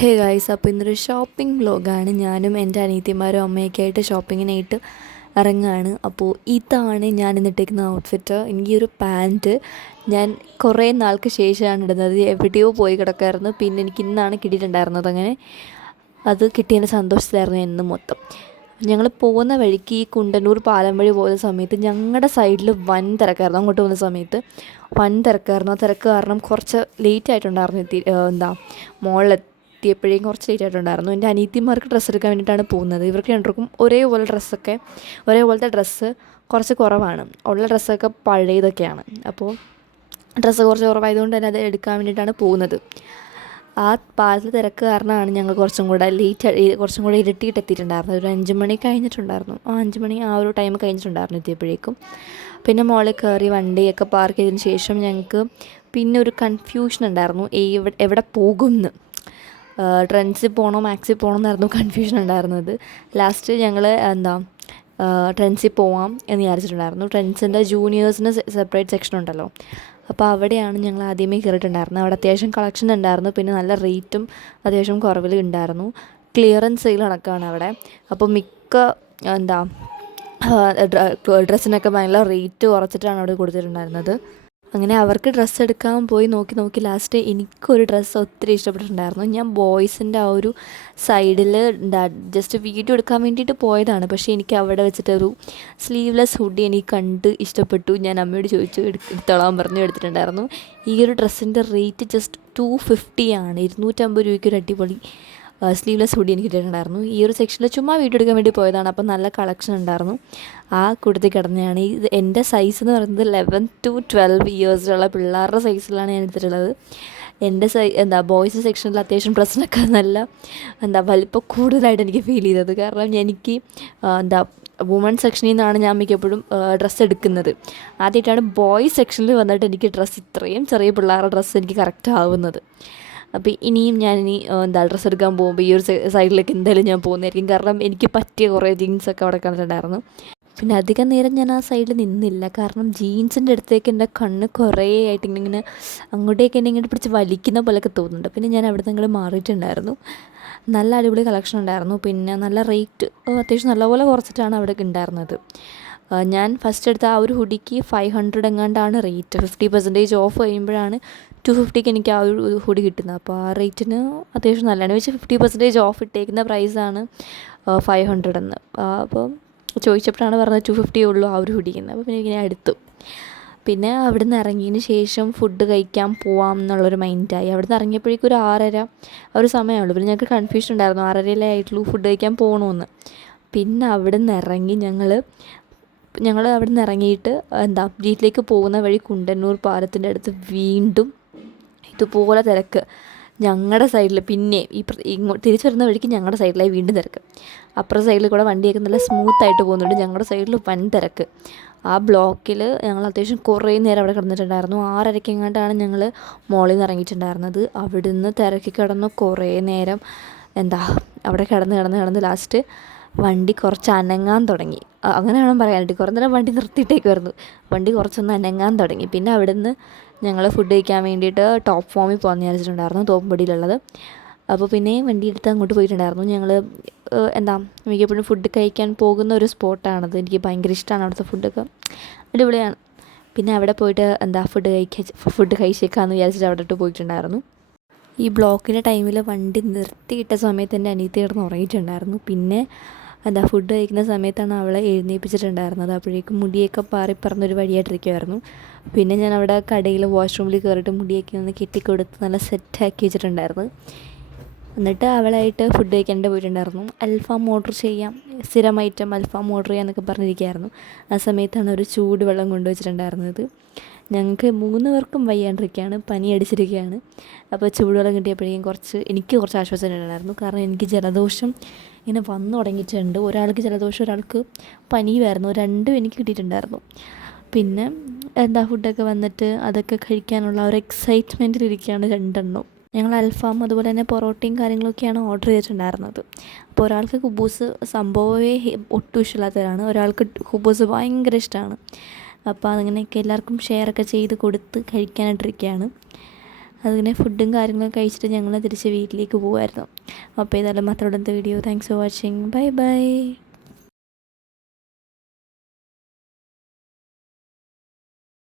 Hey guys, അപ്പോൾ ഇന്നൊരു shopping വ്ലോഗാണ്. ഞാനും എൻ്റെ അനിയത്തിമാരും അമ്മയൊക്കെ ആയിട്ട് ഷോപ്പിങ്ങിനായിട്ട് ഇറങ്ങുകയാണ്. അപ്പോൾ ഇതാണ് ഞാൻ ഇന്നിട്ടേക്കുന്ന ഔട്ട്ഫിറ്റ്. എനിക്ക് ഈ ഒരു പാൻറ്റ് ഞാൻ കുറേ നാൾക്ക് ശേഷമാണ് ഇടുന്നത്. എവിടെയോ പോയി കിടക്കായിരുന്നു. പിന്നെ എനിക്ക് ഇന്നാണ് കിട്ടിയിട്ടുണ്ടായിരുന്നത്. അങ്ങനെ അത് കിട്ടിയതിൻ്റെ സന്തോഷത്തിലായിരുന്നു എന്നും മൊത്തം. ഞങ്ങൾ പോകുന്ന വഴിക്ക് ഈ കുണ്ടന്നൂർ പാലം വഴി പോകുന്ന സമയത്ത് ഞങ്ങളുടെ സൈഡിൽ വൻ തിരക്കായിരുന്നു. അങ്ങോട്ട് പോകുന്ന സമയത്ത് വൻ തിരക്കായിരുന്നു. ആ തിരക്ക് കാരണം കുറച്ച് ലേറ്റ് ആയിട്ടുണ്ടായിരുന്നു. മോളിലെത്തിയപ്പോഴേക്കും കുറച്ച് ലേറ്റ് ആയിട്ടുണ്ടായിരുന്നു. എൻ്റെ അനിയത്തിമാർക്ക് ഡ്രസ്സ് എടുക്കാൻ വേണ്ടിയിട്ടാണ് പോകുന്നത്. ഇവർക്ക് രണ്ടുപേർക്കും ഒരേപോലത്തെ ഡ്രസ്സ് കുറച്ച് കുറവാണ്. ഉള്ള ഡ്രസ്സൊക്കെ പഴയതൊക്കെയാണ്. അപ്പോൾ ഡ്രസ്സ് കുറച്ച് കുറവായതുകൊണ്ട് തന്നെ അത് എടുക്കാൻ വേണ്ടിയിട്ടാണ് പോകുന്നത്. ആ പാലത്തിൽ തിരക്ക് കാരണമാണ് ഞങ്ങൾ കുറച്ചും കൂടെ ഇരുട്ടിയിട്ട് എത്തിയിട്ടുണ്ടായിരുന്നത്. ഒരു 5 മണി കഴിഞ്ഞിട്ടുണ്ടായിരുന്നു. 5 മണി ആ ഒരു ടൈം കഴിഞ്ഞിട്ടുണ്ടായിരുന്നു എത്തിയപ്പോഴേക്കും. പിന്നെ മോളിൽ കയറി വണ്ടിയൊക്കെ പാർക്ക് ചെയ്തതിന് ശേഷം ഞങ്ങൾക്ക് പിന്നെ ഒരു കൺഫ്യൂഷൻ ഉണ്ടായിരുന്നു, എവിടെ പോകുമെന്ന്. ട്രെൻഡ്സിൽ പോകണോ മാക്സിൽ പോകണോ എന്നായിരുന്നു കൺഫ്യൂഷൻ ഉണ്ടായിരുന്നത്. ലാസ്റ്റ് ഞങ്ങൾ ട്രെൻഡ്സിൽ പോവാം എന്ന് വിചാരിച്ചിട്ടുണ്ടായിരുന്നു. ട്രെൻഡ്സിൻ്റെ ജൂനിയേഴ്സിന് സെപ്പറേറ്റ് സെക്ഷൻ ഉണ്ടല്ലോ, അപ്പോൾ അവിടെയാണ് ഞങ്ങൾ ആദ്യമേ കയറിയിട്ടുണ്ടായിരുന്നത്. അവിടെ അത്യാവശ്യം കളക്ഷൻ ഉണ്ടായിരുന്നു. പിന്നെ നല്ല റേറ്റും അത്യാവശ്യം കുറവിൽ ഉണ്ടായിരുന്നു. ക്ലിയറൻസ് സെയിൽ നടക്കുകയാണ് അവിടെ. അപ്പോൾ മിക്ക ഡ്രസ്സിനൊക്കെ നല്ല റേറ്റ് കുറച്ചിട്ടാണ് അവിടെ കൊടുത്തിട്ടുണ്ടായിരുന്നത്. അങ്ങനെ അവർക്ക് ഡ്രസ്സ് എടുക്കാൻ പോയി നോക്കി ലാസ്റ്റ് എനിക്കൊരു ഡ്രസ്സ് ഒത്തിരി ഇഷ്ടപ്പെട്ടിട്ടുണ്ടായിരുന്നു. ഞാൻ ബോയ്സിൻ്റെ ആ ഒരു സൈഡിൽ ജസ്റ്റ് വീഡിയോ എടുക്കാൻ വേണ്ടിയിട്ട് പോയതാണ്. പക്ഷേ എനിക്ക് അവിടെ വെച്ചിട്ടൊരു സ്ലീവ്ലെസ് ഹുഡി എനിക്ക് കണ്ട് ഇഷ്ടപ്പെട്ടു. ഞാൻ അമ്മയോട് ചോദിച്ചു, എടുത്തോളാൻ പറഞ്ഞു എടുത്തിട്ടുണ്ടായിരുന്നു. ഈ ഒരു ഡ്രസ്സിൻ്റെ റേറ്റ് ജസ്റ്റ് 250 ആണ്. 250 രൂപയ്ക്ക് ഒരു അടിപൊളി സ്ലീവ്ലെസ് ഹുഡി എനിക്ക് കിട്ടിയിട്ടുണ്ടായിരുന്നു. ഈ ഒരു സെക്ഷനിൽ ചുമ്മാ വീഡിയോ എടുക്കാൻ വേണ്ടി പോയതാണ്. അപ്പോൾ നല്ല കളക്ഷൻ ഉണ്ടായിരുന്നു. ആ കൂട്ടത്തിൽ കിടന്നതാണ്. ഇത് എൻ്റെ സൈസ് എന്ന് പറയുന്നത് 11 to 12 ഇയേഴ്സിലുള്ള പിള്ളേരുടെ സൈസിലാണ് ഞാൻ എടുത്തിട്ടുള്ളത്. എൻ്റെ ബോയ്സ് സെക്ഷനിൽ അത്യാവശ്യം ഡ്രസ്സിനൊക്കെ നല്ല വലിപ്പം കൂടുതലായിട്ട് എനിക്ക് ഫീൽ ചെയ്തത്. കാരണം എനിക്ക് വുമൺ സെക്ഷനിൽ നിന്നാണ് ഞാൻ മിക്കപ്പോഴും ഡ്രസ്സ് എടുക്കുന്നത്. ആദ്യമായിട്ടാണ് ബോയ്സ് സെക്ഷനിൽ വന്നിട്ട് എനിക്ക് ഇത്രയും ചെറിയ പിള്ളേരുടെ ഡ്രസ്സ് എനിക്ക് കറക്റ്റ് ആവുന്നത്. അപ്പോൾ ഇനിയും ഡ്രസ്സ് എടുക്കാൻ പോകുമ്പോൾ ഈ ഒരു സൈഡിലേക്ക് എന്തായാലും ഞാൻ പോകുന്നതായിരിക്കും. കാരണം എനിക്ക് പറ്റിയ കുറേ ജീൻസൊക്കെ അവിടെ കണ്ടിട്ടുണ്ടായിരുന്നു. പിന്നെ അധികം നേരം ഞാൻ ആ സൈഡിൽ നിന്നില്ല. കാരണം ജീൻസിൻ്റെ അടുത്തേക്ക് എൻ്റെ കണ്ണ് കുറേ ആയിട്ട് ഇങ്ങനെ അങ്ങോട്ടേക്ക് എന്നെ ഇങ്ങോട്ട് പിടിച്ച് വലിക്കുന്ന പോലെയൊക്കെ തോന്നുന്നുണ്ട്. പിന്നെ ഞാൻ അവിടെ നിന്ന് ഇങ്ങോട്ട് മാറിയിട്ടുണ്ടായിരുന്നു. നല്ല അടിപൊളി കളക്ഷൻ ഉണ്ടായിരുന്നു. പിന്നെ നല്ല റേറ്റ് അത്യാവശ്യം നല്ലപോലെ കുറച്ചിട്ടാണ് അവിടെ ഉണ്ടായിരുന്നത്. ഞാൻ ഫസ്റ്റ് എടുത്ത ആ ഒരു ഹുഡിക്ക് 500 എങ്ങാണ്ടാണ് റേറ്റ്. 50% ഓഫ് കഴിയുമ്പോഴാണ് 250ക്ക് എനിക്ക് ആ ഒരു ഹുഡി കിട്ടുന്നത്. അപ്പോൾ ആ റേറ്റിന് അത്യാവശ്യം നല്ലതാണ്. വെച്ച് 50% ഓഫ് ഇട്ടേക്കുന്ന പ്രൈസാണ് 500 എന്ന്. അപ്പോൾ ചോദിച്ചപ്പോഴാണ് പറഞ്ഞത് 250 ഉള്ളൂ ആ ഒരു ഹുഡിക്കുന്നത്. അപ്പോൾ പിന്നെ ഇങ്ങനെ എടുത്തു. പിന്നെ അവിടെ നിന്ന് ഇറങ്ങിയതിന് ശേഷം ഫുഡ് കഴിക്കാൻ പോവാം എന്നുള്ളൊരു മൈൻഡായി. അവിടെ നിന്ന് ഇറങ്ങിയപ്പോഴേക്കും ഒരു 6:30 ഒരു സമയമുള്ളൂ. പിന്നെ ഞങ്ങൾക്ക് കൺഫ്യൂഷൻ ഉണ്ടായിരുന്നു 6:30 ആയിട്ടുള്ളൂ ഫുഡ് കഴിക്കാൻ പോകണമെന്ന്. പിന്നെ അവിടെ നിന്ന് ഇറങ്ങി ഞങ്ങൾ അവിടെ നിന്ന് ഇറങ്ങിയിട്ട് വീട്ടിലേക്ക് പോകുന്ന വഴി കുണ്ടന്നൂർ പാലത്തിൻ്റെ അടുത്ത് വീണ്ടും ഇതുപോലെ തിരക്ക്. ഞങ്ങളുടെ സൈഡിൽ പിന്നെ തിരിച്ചു വരുന്ന വഴിക്ക് ഞങ്ങളുടെ സൈഡിലായി വീണ്ടും തിരക്ക്. അപ്പുറത്തെ സൈഡിൽ കൂടെ വണ്ടിയൊക്കെ നല്ല സ്മൂത്തായിട്ട് പോകുന്നുണ്ട്. ഞങ്ങളുടെ സൈഡിൽ വൻ തിരക്ക്. ആ ബ്ലോക്കിൽ ഞങ്ങൾ അത്യാവശ്യം കുറേ നേരം അവിടെ കിടന്നിട്ടുണ്ടായിരുന്നു. 6:30 എങ്ങാണ്ടാണ് ഞങ്ങൾ മോളിൽ നിന്ന് ഇറങ്ങിയിട്ടുണ്ടായിരുന്നത്. അവിടുന്ന് തിരക്കി കിടന്ന് കുറേ നേരം അവിടെ കിടന്ന് ലാസ്റ്റ് വണ്ടി കുറച്ച് അനങ്ങാൻ തുടങ്ങി. അങ്ങനെ വേണം പറയാനായിട്ട്. കുറേ നേരം വണ്ടി നിർത്തിയിട്ടേക്കുമായിരുന്നു. വണ്ടി കുറച്ചൊന്ന് അനങ്ങാൻ തുടങ്ങി. പിന്നെ അവിടെ നിന്ന് ഞങ്ങൾ ഫുഡ് കഴിക്കാൻ വേണ്ടിയിട്ട് ടോപ്പ് ഫോമിൽ പോകാമെന്ന് വിചാരിച്ചിട്ടുണ്ടായിരുന്നു, തോപ്പുംപടിയിലുള്ളത്. അപ്പോൾ പിന്നെയും വണ്ടി എടുത്ത് അങ്ങോട്ട് പോയിട്ടുണ്ടായിരുന്നു. ഞങ്ങൾ മിക്കപ്പോഴും ഫുഡ് കഴിക്കാൻ പോകുന്ന ഒരു സ്പോട്ടാണത്. എനിക്ക് ഭയങ്കര ഇഷ്ടമാണ് അവിടുത്തെ ഫുഡൊക്കെ, അടിപൊളിയാണ്. പിന്നെ അവിടെ പോയിട്ട് ഫുഡ് കഴിച്ചേക്കാമെന്ന് വിചാരിച്ചിട്ട് അവിടെ ഇട്ട് പോയിട്ടുണ്ടായിരുന്നു. ഈ ബ്ലോക്കിൻ്റെ ടൈമിൽ വണ്ടി നിർത്തിയിട്ട സമയത്ത് എൻ്റെ അനിയത്തി കിടന്ന് ഉറങ്ങിയിട്ടുണ്ടായിരുന്നു. പിന്നെ ഫുഡ് കഴിക്കുന്ന സമയത്താണ് അവളെ എഴുന്നേൽപ്പിച്ചിട്ടുണ്ടായിരുന്നത്. അപ്പോഴേക്കും മുടിയൊക്കെ പറന്നൊരു വഴിയായിട്ടിരിക്കുമായിരുന്നു. പിന്നെ ഞാൻ അവിടെ കടയിൽ വാഷ്റൂമിൽ കയറിയിട്ട് മുടിയൊക്കെ ഒന്ന് കെട്ടിക്കൊടുത്ത് നല്ല സെറ്റാക്കി വെച്ചിട്ടുണ്ടായിരുന്നു. എന്നിട്ട് അവളായിട്ട് ഫുഡ് കഴിക്കാണ്ട് പോയിട്ടുണ്ടായിരുന്നു. അൽഫാം ഓർഡർ ചെയ്യാം, സ്ഥിരം ഐറ്റം അൽഫാം ഓർഡർ ചെയ്യാമെന്നൊക്കെ പറഞ്ഞിരിക്കുകയായിരുന്നു. ആ സമയത്താണ് ഒരു ചൂടുവെള്ളം കൊണ്ടുവച്ചിട്ടുണ്ടായിരുന്നത്. ഞങ്ങൾക്ക് 3 പേർക്കും വയ്യാണ്ടിരിക്കുകയാണ്, പനി അടിച്ചിരിക്കുകയാണ്. അപ്പോൾ ചൂടുവെള്ളം കിട്ടിയപ്പോഴേക്കും എനിക്ക് കുറച്ച് ആശ്വാസം ഉണ്ടായിരുന്നു. കാരണം എനിക്ക് ജലദോഷം ഇങ്ങനെ വന്നു തുടങ്ങിയിട്ടുണ്ട്. ഒരാൾക്ക് ജലദോഷം, ഒരാൾക്ക് പനിയുമായിരുന്നു. രണ്ടും എനിക്ക് കിട്ടിയിട്ടുണ്ടായിരുന്നു. പിന്നെ ഫുഡൊക്കെ വന്നിട്ട് അതൊക്കെ കഴിക്കാനുള്ള ഒരു എക്സൈറ്റ്മെൻറ്റിലിരിക്കുകയാണ് രണ്ടെണ്ണം. ഞങ്ങൾ അൽഫാം അതുപോലെ തന്നെ പൊറോട്ടയും കാര്യങ്ങളൊക്കെയാണ് ഓർഡർ ചെയ്തിട്ടുണ്ടായിരുന്നത്. അപ്പോൾ ഒരാൾക്ക് കുബൂസ് സംഭവമേ ഒട്ടും ഇഷ്ടമില്ലാത്തവരാണ്, ഒരാൾക്ക് കുബൂസ് ഭയങ്കര ഇഷ്ടമാണ്. അപ്പോൾ അങ്ങനെയൊക്കെ എല്ലാവർക്കും ഷെയറൊക്കെ ചെയ്ത് കൊടുത്ത് കഴിക്കാനായിട്ടിരിക്കുകയാണ്. അതിങ്ങനെ ഫുഡും കാര്യങ്ങളൊക്കെ കഴിച്ചിട്ട് ഞങ്ങൾ തിരിച്ച് വീട്ടിലേക്ക് പോകുമായിരുന്നു. അപ്പോൾ ഇതെല്ലാം മാത്രം video. Thanks for watching. Bye bye.